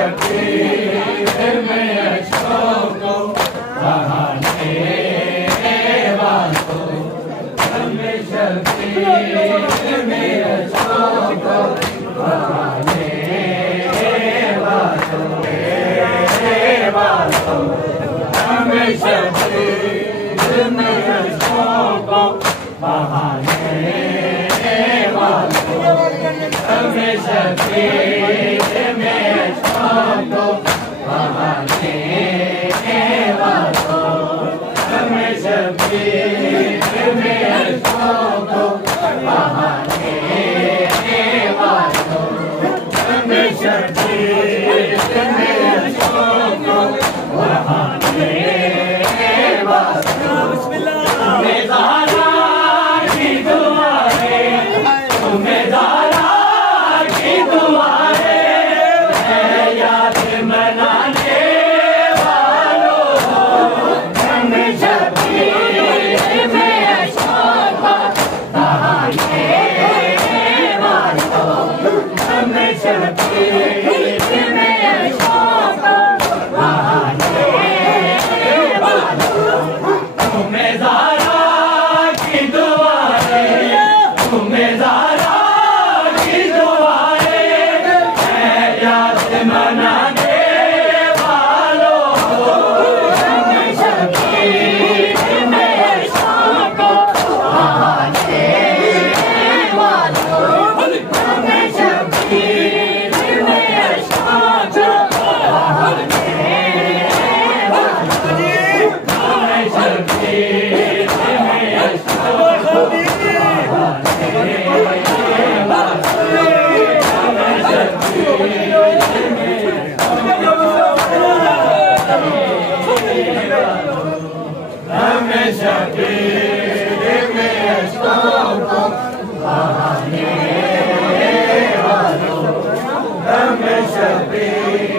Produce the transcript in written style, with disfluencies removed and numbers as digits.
शबीर में अशोको बहाने वालों, हमें शबीर में अशोको बहाने वालों, हमें शबीर में अशोको बहाने वालों, हमें शबीर में अशोको बहाने वालों, हमें शबीर में अशोको बहाने वालों, हमें शबीर में अशोको बहाने वालों। तुम्हें ज़हरा की दुआएं, तुम्हें ज़हरा की दुआएं है याद मनाने वालों, हमें शबीर में अशोको बहाने वालों, हमें शबीर में अशोको बहाने वालों। तुम्हें ज़हरा की दुआएं, तुम्हें ज़हरा की दुआएं है याद मनाने वालों, हमें शबीर में अशोको बहाने वालों, हमें शबीर में अशोको बहाने वालों, हमें शबीर में अशोको हमें शबीर में अशोको बहाने वालों, हमें शबीर